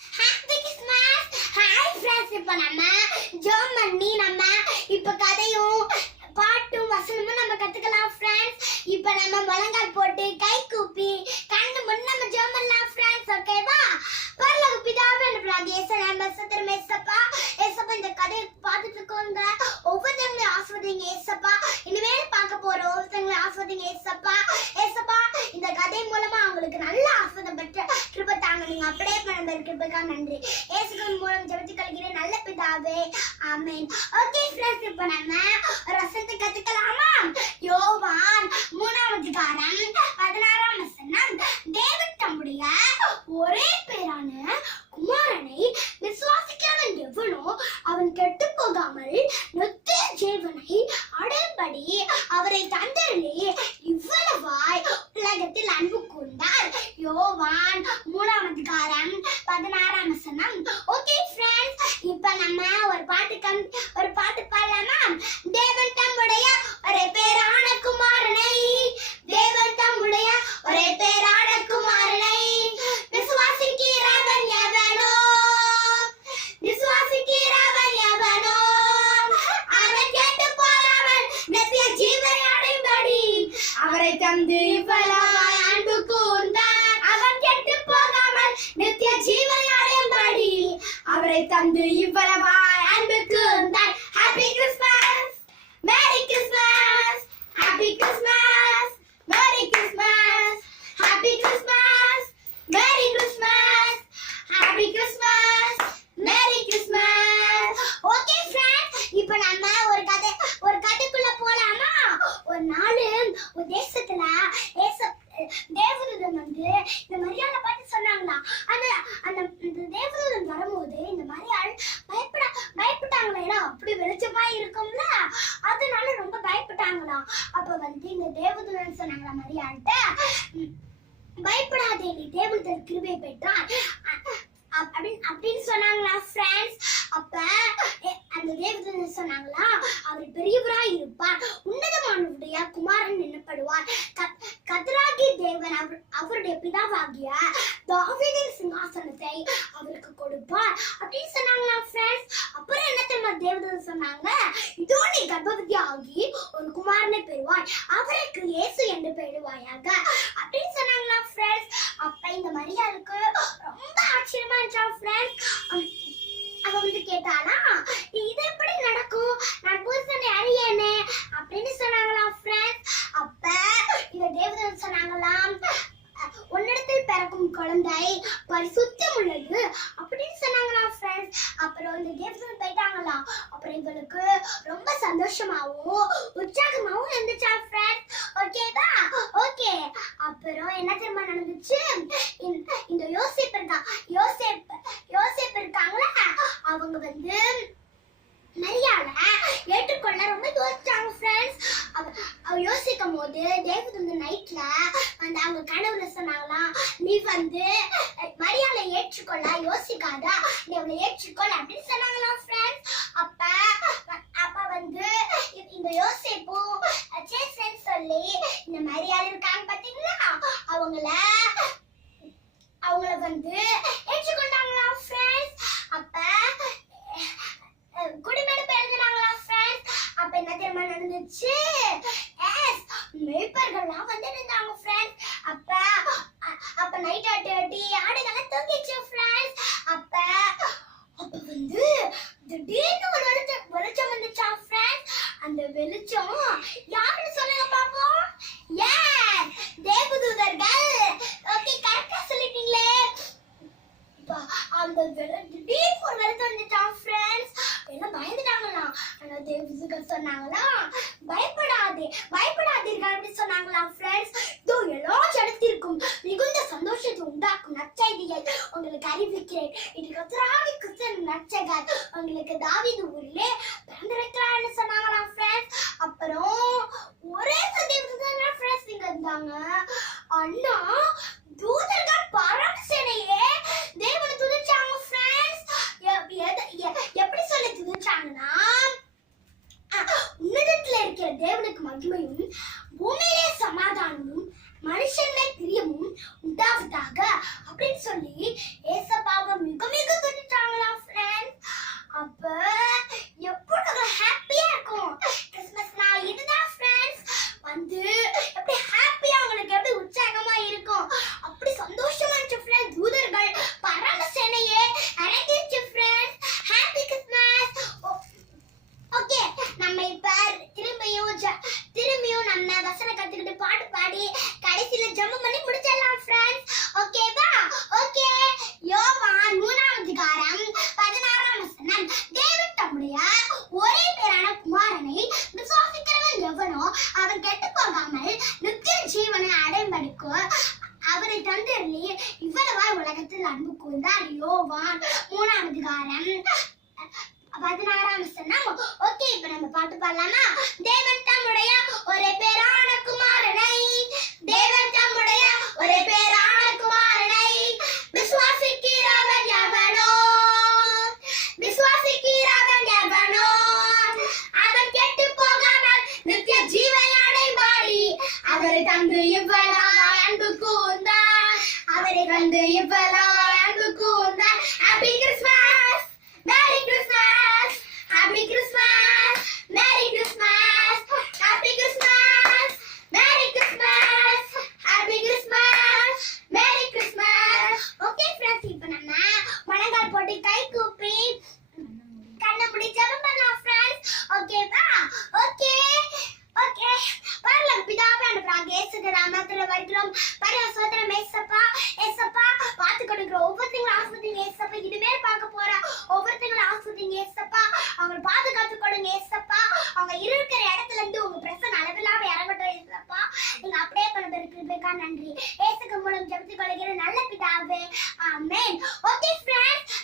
Happy Christmas. Hi friends, இப்போ நம்ம Germany நம்ம இப்போ கதையும் பாட்டும் வசனமும் நம்ம கத்துக்கலாம் ஃப்ரெண்ட்ஸ். இப்போ நம்ம முழங்கால் போட்டு கை கூப்பி கண்ணு முன்ன நம்ம ஜெர்மன்லாம் ஃப்ரெண்ட்ஸ். ஓகேவா? பரலோக பிதாவே நம்மளாக ஏசப்பா சத்திரம் ஏசப்பா ஏசப்பா இந்த கதையை பார்த்துட்டு இருக்கோங்க. ஒவ்வொருத்தவங்களையும் ஆஸ்வதிங்க ஏசப்பா. இனிமேல் பார்க்க போற ஒவ்வொருத்தவங்களையும் ஆஸ்வதிங்க ஏசப்பா. ஏசப்பா இந்த கதை மூலமா அவங்களுக்கு நல்ல ஆஸ்வதம் பெற்ற கிருபை தாங்க. நீங்க அப்படியே பண்ண கிருபைக்கா நன்றி. இயேசுவின் மூலம் ஜெபித்து கல்கிறேன் நல்ல பிதாவே, ஆமென். ஓகே ஃப்ரெண்ட்ஸ், இப்போ நம்ம ரசத்தை கத்துக்கலாமா? யோவான் 3:16 வசனம். தேவன் தம்முடைய ஒரே பேரான குமாரனை விசுவாசிக்கிறவன் எவனோ அவன் கெட்டு போகாமல் நித்திய ஜீவனை அடையும்படி அவரை தந்தருளி இவ்வளவாய் உலகத்தில் அன்பு கூர்ந்தார். யோவான் 3:16 வசனம். ஓகே ஃப்ரெண்ட்ஸ், இப்போ நம்ம ஒரு பாட்டு பாடலாமா? தேவன் தம்முடைய ஒரே பேரான குமாரனை தேவன் தம்முடைய ஒரே பேரான குமாரனை விசுவாசிக்கிறவன் எவனோ அவன் கெட்டு போகாமல் நித்திய ஜீவனை அடையும்படி அவரை தந்து இவ்வளவாய் அன்பு கூர்ந்தார். அவன் கெட்டு போகாமல் நித்திய ஜீவனை அடையும்படி அவரை தந்து இவ்வளவாய் அன்பு கூர்ந்தார். Happy Christmas, merry Christmas, happy Christmas, merry Christmas, happy Christmas, merry Christmas, happy Christmas, merry Christmas. Okay friends, இப்போ நம்ம ஒரு கதைக்குள்ள போலாமா? ஒரு நாள் ஒரு தேசத்துல தேவதூதன் வந்து இந்த மரியாதை பார்த்து சொன்னாங்களா. அந்த தேவதூதன் வரும்போது இந்த மரியாள் பயப்பட்டாங்களா. ஏன்னா அப்படி வெளிச்சமா இருக்கும்ல, அதனால ரொம்ப பயப்பட்டாங்களா. அப்ப வந்து இந்த தேவதூதன் சொன்னாங்களா மரியாள்கிட்ட, பயப்படாதே, நீ தேவதூதன் கிருபை பெற்றார் அப்படின்னு சொன்னாங்களா ஃப்ரெண்ட்ஸ். அப்ப அந்த தேவதூதன் சொன்னாங்களா, அவர் பெரியவராய் இருப்பார், உன்னதமானவருடைய குமாரன் எனப்படுவார், கர்த்தராகிய தேவன் அவருடைய பிதாவாகிய தாவீதின் சிங்காசனத்தை அவருக்கு கொடுப்பார் அப்படின்னு சொன்னாங்களா ஃப்ரெண்ட்ஸ். அப்புறம் என்ன தெரியுமா தேவதூதன் சொன்னாங்க, இதோ நீ கர்ப்பவதி ஆகி ஒரு குமாரனை பெறுவாய், அவருக்கு இயேசு என்று பெறுவாயாக அப்படின்னு சொன்னாங்களா ஃப்ரெண்ட்ஸ். அப்ப இந்த மரியாளுக்கு ரொம்ப ஆச்சரியமா இருந்துச்சா ஃப்ரெண்ட்ஸ். அவ வந்து கேட்டாளா, இது எப்படி நடக்கும், நான் புருஷனை அறியேனே அப்படின்னு சொன்னாங்களா ஃப்ரெண்ட்ஸ். அப்ப இந்த தேவதூதன் சொன்னாங்களாம், உன்னிடத்தில் பிறக்கும் குழந்தை பரிசுத்தம் உள்ளது அப்படின்னு சொன்னாங்களா ஃப்ரெண்ட்ஸ். அப்புறம் இந்த தேவதூதன் போயிட்டாங்களா. அப்புறம் இவங்களுக்கு ரொம்ப சந்தோஷமாவும் உற்சாகமாவும் இருந்துச்சா ஃப்ரெண்ட்ஸ். ஓகேவா? ஓகே. அப்புறம் என்ன தெரியுமா நடந்துச்சு? இந்த யோசேப்பு இருக்காங்களா, அவங்க வந்து மரியாதை ஏற்றுக்கொள்ள ரொம்ப யோசிச்சாங்க ஃப்ரெண்ட்ஸ். அவ யோசிக்கும் போது தேவதூதன் நைட்ல வந்து அவங்க கனவுல சொன்னாங்களா, நீ வந்து மரியாதை ஏற்றுக்கொள்ள யோசிக்காத, நீ அவளை ஏற்றுக்கொள்ள அப்படின்னு சொன்னாங்களா ஃப்ரெண்ட்ஸ். அப்ப வந்து இந்த யோசிப்பும் சேசன் சொல்லி இந்த மரியாதை இருக்காங்க பாத்தீங்களா, அவங்கள வந்து ஏற்றுக்கொண்டாங்களா ஃப்ரெண்ட்ஸ். அப்ப குடிமேடு எழுதினாங்களா ஃப்ரெண்ட்ஸ். அப்ப என்ன தெரியுமா நடந்துச்சு? மேய்ப்பர்கள்லாம் வந்து இருந்தாங்க ஃப்ரெண்ட்ஸ். அப்ப நைட் ஆட்டி ஆடுகள்லாம் தூங்கிச்சு ஃப்ரெண்ட்ஸ். அப்ப வந்து திடீர்னு ஒரு வெளிச்சம் வந்துச்சா ஃப்ரெண்ட்ஸ். அந்த வெளிச்சம் யாருன்னு சொல்லுங்க பாப்போம். தேவதூதர்கள். ஓகே, கரெக்டா சொல்லிட்டீங்களே. அந்த திடீர்னு ஒரு வெளிச்சம் வந்துச்சா ஃப்ரெண்ட்ஸ். எல்லாம் பயந்துட்டாங்களாம். ஆனா தேவதூதர்கள் சொன்னாங்களா, பயப்படாதீர்கள் அப்படின்னு சொன்னாங்களா ஃப்ரெண்ட்ஸ். இதோ எல்லா ஜனத்திற்கும் மிகுந்த சந்தோஷத்தை உண்டாக்கும் நற்செய்தியை உங்களுக்கு அறிவிக்கிறேன். இது கர்த்தராகிய கிறிஸ்து நற்செய்கர் உங்களுக்கு தாவீது ஊரிலே பிறந்திருக்கிறார்னு சொன்னாங்களா ஃப்ரெண்ட்ஸ். அப்புறம் ஒரே தேவதூதன் ஃப்ரெண்ட்ஸ் இங்க இருந்தாங்க. அண்ணா தூதர்கள் பரம சேனையே தேவனை துதிச்சாங்க ஃப்ரெண்ட்ஸ். எப்படி சொல்லி துதிச்சாங்கன்னா, உன்னதத்துல இருக்கிற தேவனுக்கு மகிமையும் பூமியிலே சமாதானமும் மனுஷன் மேல் பிரியமும் உண்டாவதாக அப்படின்னு சொல்லி ஏசப்பாவை மிக யோவான் 3ஆம் அதிகாரம் 16ஆம் வசனம். ஓகே, இப்ப நம்ம பாட்டு பாடலாமா? தேவன் தம்முடைய ஒரே பேரான குமாரனை விசுவாசிக்கிறவன் எவனோ அவன் கெட்டுப் போகாமல் நித்திய ஜீவனை அடைவாரி. அவரை தந்து இவ்வளவாய் அன்பு கூர்ந்தார். Happy Christmas, Merry Christmas, Happy Christmas, Merry Christmas, Happy Christmas, Merry Christmas, Happy Christmas, Merry Christmas. Okay friends, இப்போ நம்ம முழங்கால் போட்டு கை கூப்பி கண்ணை மூடி ஜெபம் பண்ணலாம் friends. ஓகேவா? ஓகே பரலோக பிதாவே, ஆண்டவராகிய இயேசுவின் நாமத்தில் வருகிறோம். பரலோக சோதரம் ஏசப்பா பார்த்து கொடுக்கிற ஒவ்வொருத்தங்களும் ஆஸ்பத்திரிங்க ஏசப்பா. இனிமேல் பார்க்க போற ஒவ்வொருத்தங்களும் ஆஸ்பத்திரிங்க ஏசப்பா. அவங்க பாதுகாத்து கொடுங்க ஏசப்பா. அவங்க இருக்கிற இடத்துல இருந்து உங்க பிரசன்ன அளவில்லாம இறங்கட்டும் ஏசப்பா. நீங்க அப்படியே பண்ண இருக்கிறதுக்கா நன்றி. ஏசுக்கு மூலம் ஜெபித்துக் கொள்கிற நல்ல பிதாவே, ஆமென். Okay friends,